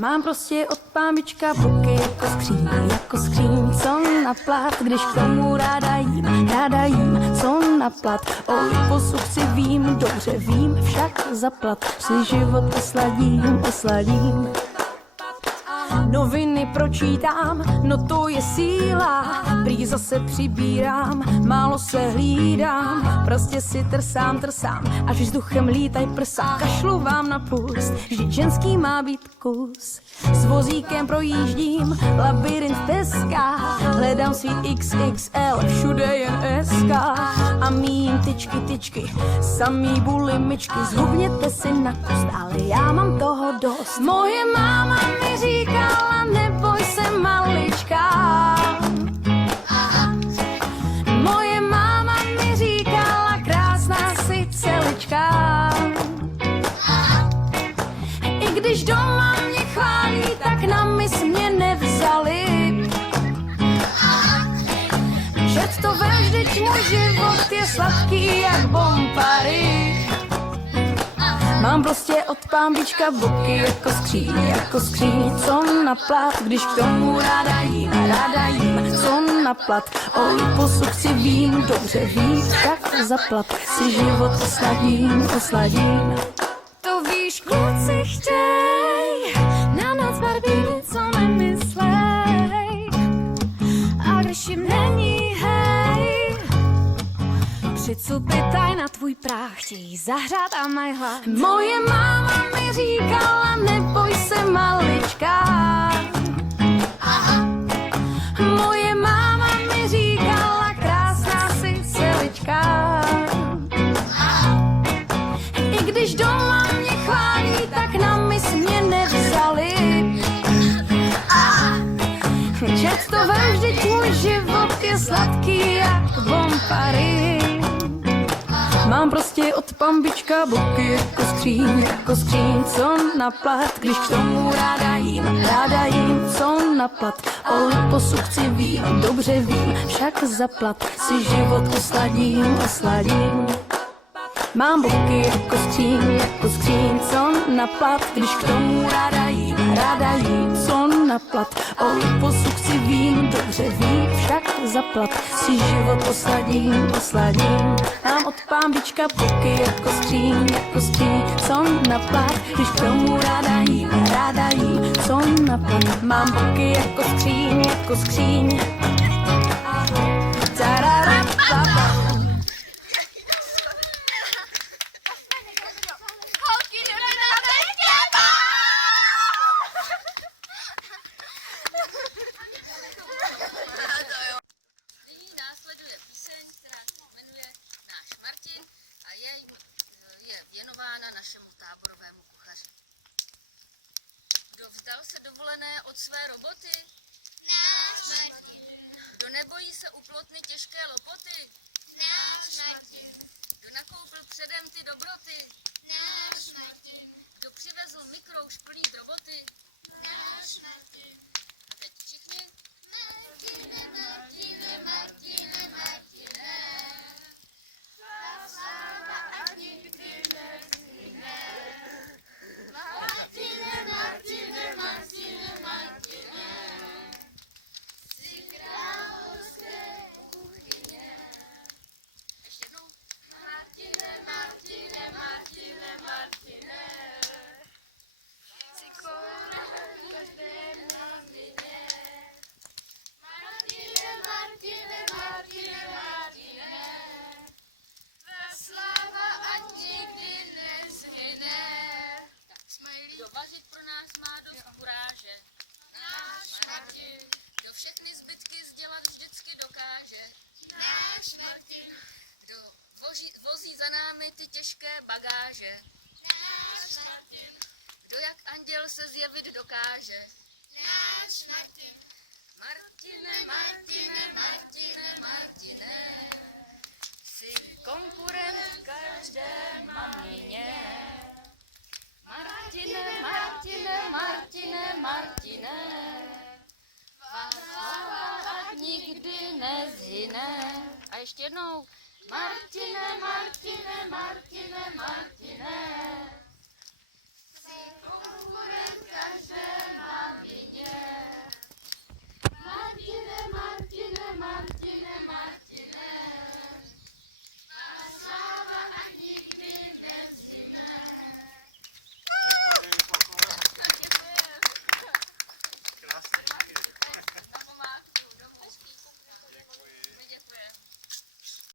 Mám prostě od pámbička boky jako skříň, co na plat, když k tomu ráda jím, co na plat. O liposu chci vím, dobře vím, však zaplat, si život osladím. Noviny pročítám, no to je síla, prý zase přibírám, málo se hlídám, prostě si trsám, až vzduchem lítaj prsa, kašlu vám na puls, vždyť ženský má být kus. S vozíkem projíždím, labirint Teska, hledám svý XXL, všude jen SK a mým tyčky, samý bulimičky, zhubněte si na kost, ale já mám toho dost. Moje máma mi říkala, neboj se malička. Moje máma mi říkala, krásná si celička. I když doma mě chválí, tak na mis mě nevzali. Že to vždyť můj život je sladký jak Bompary. Mám prostě od pámbička boky jako skříň, co na plat, když k tomu ráda jím, co na plat. O liposu chci vím, dobře vím, tak zaplat, si život osladím. To víš, kluci chtěj, na noc barbíny, co nemyslej, a když jim není hej, přicupitaj na tvůj práh, chtějí zahřát a mají hlad. Moje máma mi říkala, neboj se malička. Moje máma mi říkala, krásná si celička. I když doma mě chválí, tak na mis mě nevzali. Čet to vždyť můj život je sladký jak Bompary. Mám prostě od pambička boky jako skříň, co na plat, když k tomu ráda jím, co na plat. O liposu chci vím, dobře vím, však zaplat, si život osladím. Mám boky jako skříň, co na plat, když k tomu ráda jím, co na plat. O liposu chci vím, dobře vím, však zaplat, si život osladím. Mám od pámbička boky jako skříň, co na plat, když k tomu ráda jím, co na plat. Mám boky jako skříň. Tararapapa. Našemu táborovému kuchaři. Kdo vzdal se dovolené od své roboty? Náš Martin. Kdo nebojí se u plotny těžké lopoty? Náš Martin. Kdo nakoupil předem ty dobroty? Náš Martin. Kdo přivezl mikrouš plný droboty? Náš Martin. A teď všichni? Martine, Martine, Martine, Martine. Tvá sláva ať nikdy nezhyne. Martine, Martine, Martine, Martine. Jsi královské kuchyně. Ještě jednou? Martine, Martine, Martine, Martine. Jsi koruna v každém novině. Martine, Martine, Martine, Martine. Tvá sláva ať nikdy nezhyne. Kdo vařit pro nás má dost kuráže? Náš Martin. Kdo všechny zbytky sdělat vždycky dokáže? Náš Martin. Kdo vozí za námi ty těžké bagáže? Náš Martin. Kdo jak anděl se zjevit dokáže? Náš Martin. Martine, Martine, Martine, Martine, jsi konkurent každé mamině. Martine, Martine, Martine, Martine, tvá sláva ať nikdy nezhyne. A ještě jednou. Martine, Martine, Martine, Martine,